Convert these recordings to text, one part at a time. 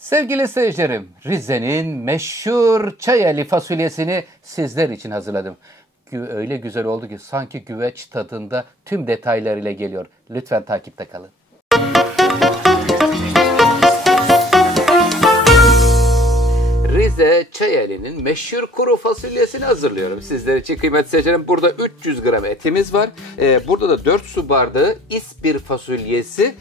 Sevgili seyircilerim, Rize'nin meşhur çayeli fasulyesini sizler için hazırladım. Öyle güzel oldu ki sanki güveç tadında tüm detaylarıyla geliyor. Lütfen takipte kalın. Rize Çayeli'nin meşhur kuru fasulyesini hazırlıyorum sizler için kıymetli seyircilerim. Burada 300 gram etimiz var. Burada da 4 su bardağı ispir fasulyesi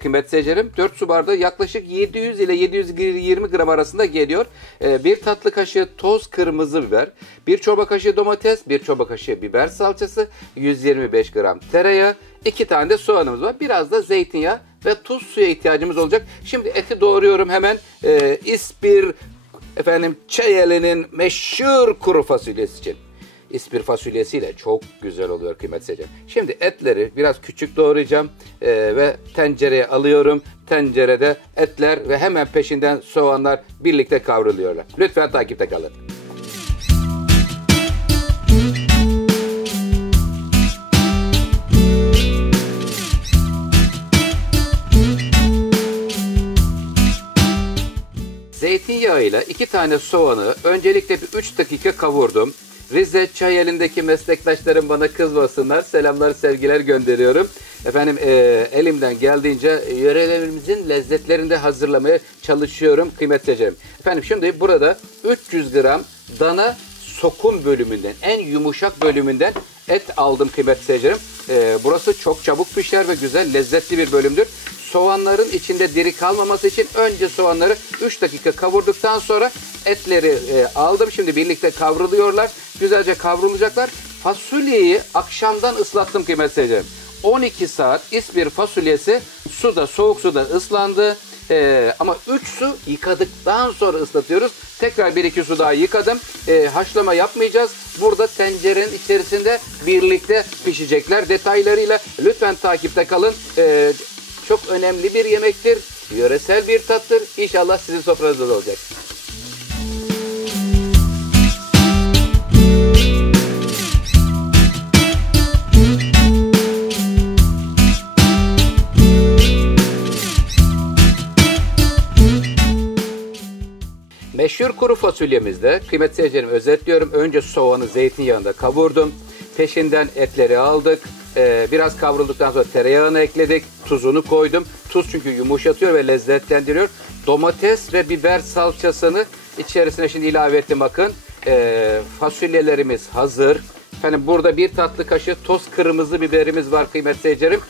kıymetli seyircilerim. 4 su bardağı yaklaşık 700 ile 720 gram arasında geliyor. 1 tatlı kaşığı toz kırmızı biber, 1 çorba kaşığı domates, 1 çorba kaşığı biber salçası, 125 gram tereyağı, 2 tane de soğanımız var. Biraz da zeytinyağı ve tuz suya ihtiyacımız olacak. Şimdi eti doğruyorum hemen. İspir Çayeli'nin meşhur kuru fasulyesi için. İspir fasulyesiyle çok güzel oluyor kıymetli seyirciler. Şimdi etleri biraz küçük doğrayacağım ve tencereye alıyorum. Tencerede etler ve hemen peşinden soğanlar birlikte kavruluyorlar. Lütfen takipte kalın. Zeytinyağıyla 2 tane soğanı öncelikle bir 3 dakika kavurdum. Rize Çayeli'ndeki meslektaşlarım bana kızmasınlar. Selamlar, sevgiler gönderiyorum. Elimden geldiğince yörelerimizin lezzetlerini de hazırlamaya çalışıyorum kıymetli seyircilerim. Şimdi burada 300 gram dana sokum bölümünden, en yumuşak bölümünden et aldım kıymetli seyircilerim. Burası çok çabuk pişer ve güzel, lezzetli bir bölümdür. Soğanların içinde diri kalmaması için önce soğanları 3 dakika kavurduktan sonra etleri aldım. Şimdi birlikte kavruluyorlar. Güzelce kavrulacaklar. Fasulyeyi akşamdan ıslattım kıymetli seyircilerim. 12 saat ispir fasulyesi soğuk suda ıslandı. Ama 3 su yıkadıktan sonra ıslatıyoruz. Tekrar 1-2 su daha yıkadım. Haşlama yapmayacağız. Burada tencerenin içerisinde birlikte pişecekler. Detaylarıyla lütfen takipte kalın. Çok önemli bir yemektir. Yöresel bir tattır. İnşallah sizin sofranızda da olacak. Meşhur kuru fasulyemizde kıymetli seyircilerim özetliyorum. Önce soğanı zeytinyağında kavurdum. Peşinden etleri aldık. Biraz kavrulduktan sonra tereyağını ekledik. Tuzunu koydum. Tuz çünkü yumuşatıyor ve lezzetlendiriyor. Domates ve biber salçasını içerisine şimdi ilave ettim bakın. Fasulyelerimiz hazır. Burada 1 tatlı kaşığı toz kırmızı biberimiz var kıymetli seyircilerim.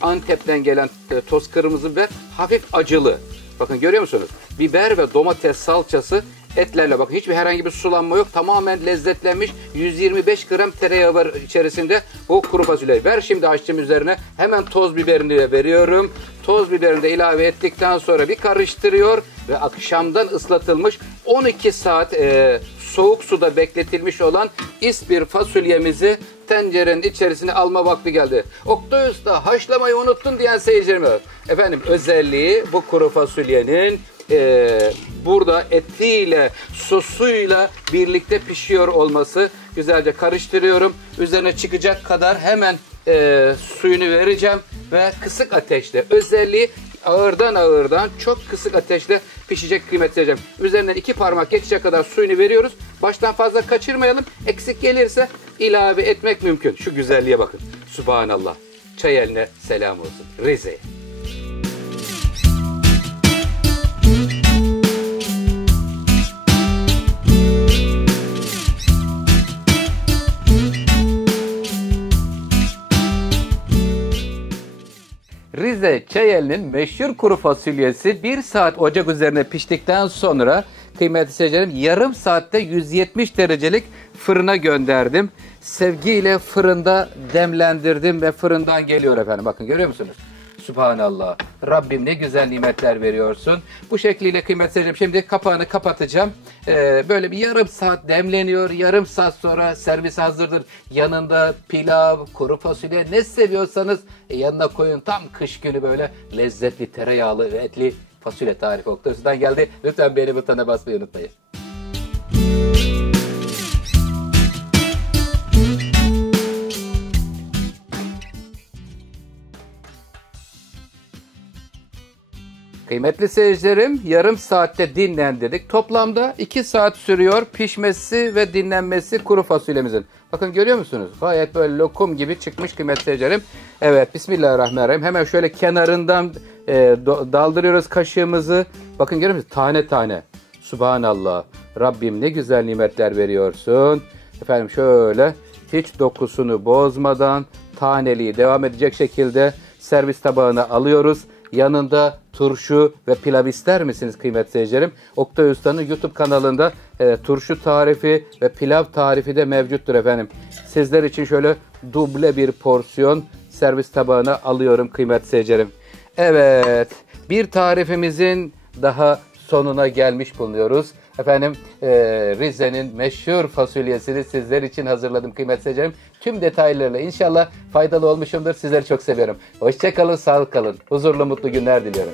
Antep'ten gelen toz kırmızı biber hafif acılı. Bakın görüyor musunuz? Biber ve domates salçası etlerle bakın hiçbir herhangi bir sulanma yok. Tamamen lezzetlenmiş. 125 gram tereyağı var içerisinde. Bu kuru fasulyeyi ver. Şimdi açtım üzerine. Hemen toz biberini de veriyorum. Toz biberini de ilave ettikten sonra bir karıştırıyor ve akşamdan ıslatılmış 12 saat soğuk suda bekletilmiş olan ispir fasulyemizi tencerenin içerisine alma vakti geldi. Oktay Usta haşlamayı unuttun diyen seyircilerime. Özelliği bu kuru fasulyenin burada etiyle, sosuyla birlikte pişiyor olması. Güzelce karıştırıyorum. Üzerine çıkacak kadar hemen suyunu vereceğim ve kısık ateşte. Özelliği ağırdan çok kısık ateşte pişecek kıymetli seyircilerim. Üzerinden 2 parmak geçecek kadar suyunu veriyoruz. Baştan fazla kaçırmayalım. Eksik gelirse ilave etmek mümkün. Şu güzelliğe bakın. Subhanallah. Çayeline selam olsun. Rize. Rize Çayeli'nin meşhur kuru fasulyesi 1 saat ocak üzerine piştikten sonra kıymetli seyircilerim yarım saatte 170 derecelik fırına gönderdim. Sevgiyle fırında demlendirdim ve fırından geliyor Bakın görüyor musunuz? Subhanallah. Rabbim ne güzel nimetler veriyorsun. Bu şekliyle kıymetli seyircilerim şimdi kapağını kapatacağım. Böyle bir yarım saat demleniyor. Yarım saat sonra servis hazırdır. Yanında pilav, kuru fasulye ne seviyorsanız yanına koyun. Tam kış günü böyle lezzetli tereyağlı ve etli fasulye tarifi Oktay'dan geldi. Lütfen beğeni butonuna basmayı unutmayın. Kıymetli seyircilerim, yarım saatte dinlendirdik. Toplamda 2 saat sürüyor pişmesi ve dinlenmesi kuru fasulyemizin. Bakın görüyor musunuz? Gayet böyle lokum gibi çıkmış kıymetli seyircilerim. Evet, Bismillahirrahmanirrahim. Hemen şöyle kenarından daldırıyoruz kaşığımızı. Bakın görüyor musunuz? Tane tane. Subhanallah. Rabbim ne güzel nimetler veriyorsun. Efendim şöyle hiç dokusunu bozmadan taneliği devam edecek şekilde servis tabağına alıyoruz. Yanında turşu ve pilav ister misiniz kıymetli seyircilerim? Oktay Usta'nın YouTube kanalında turşu tarifi ve pilav tarifi de mevcuttur efendim. Sizler için şöyle duble bir porsiyon servis tabağına alıyorum kıymetli seyircilerim. Evet, bir tarifimizin daha sonuna gelmiş bulunuyoruz. Efendim Rize'nin meşhur fasulyesini sizler için hazırladım kıymetli seyircilerim. Tüm detaylarıyla inşallah faydalı olmuşumdur. Sizleri çok seviyorum. Hoşça kalın, sağlık kalın. Huzurlu, mutlu günler diliyorum.